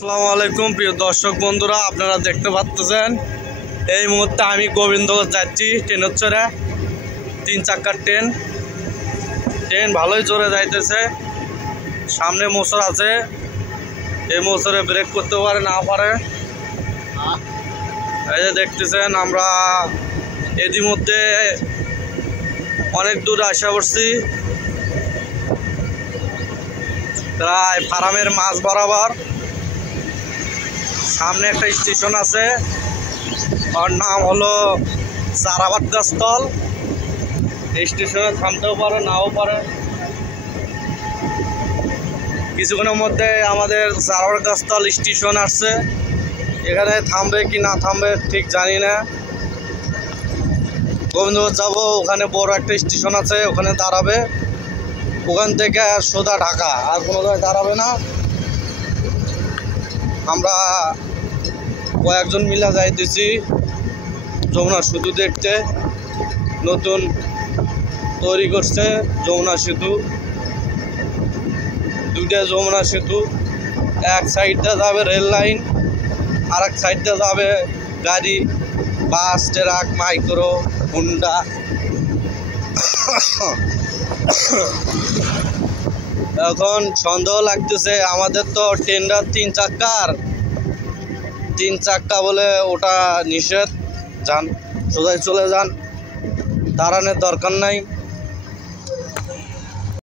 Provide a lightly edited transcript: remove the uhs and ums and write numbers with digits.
আসসালামু আলাইকুম প্রিয় দর্শক বন্ধুরা, আপনারা দেখতে পাচ্ছেন এই মুহূর্তে আমি গোবিন্দগঞ্জ যাচ্ছি ট্রেনের চড়ে। 3 চাকার ট্রেন ভালোই জোরে যাইতেছে। সামনে মোচর আছে, এই মোচরে ব্রেক করতে পারে না পারে। এই যে দেখতেছেন আমরা ইতিমধ্যে অনেক দূর আসা পড়ছি, প্রায় ফার্মের মাঝ বরাবর। সামনে একটা স্টেশন আছে, ওর নাম হলো চারাবাদ গাছতল। এই স্টেশনে থামতেও পারে নাও পারে। কিছুক্ষণের মধ্যে আমাদের চারাবাদ গাছতল স্টেশন আসছে। এখানে থামবে কি না থামবে ঠিক জানি না। গোবিন্দগঞ্জ যাবো, ওখানে বড় একটা স্টেশন আছে, ওখানে দাঁড়াবে। ওখান থেকে সোজা ঢাকা, আর কোনো জায়গায় দাঁড়াবে না। আমরা কয়েকজন মিলে যাইতেছি যমুনা সেতু দেখতে। নতুন তৈরি করছে যমুনা সেতু, 2টা যমুনা সেতু। এক সাইডে যাবে রেল লাইন, আর এক সাইডে যাবে গাড়ি, বাস, ট্রাক, মাইক্রো, হুন্ডা। এখন সন্দেহ লাগতেছে, আমাদের তো ট্রেনটা 3 চাক্কা বলে ওটা নিষেধ। যান সোজাই চলে যান, দাঁড়ানোর দরকার নাই।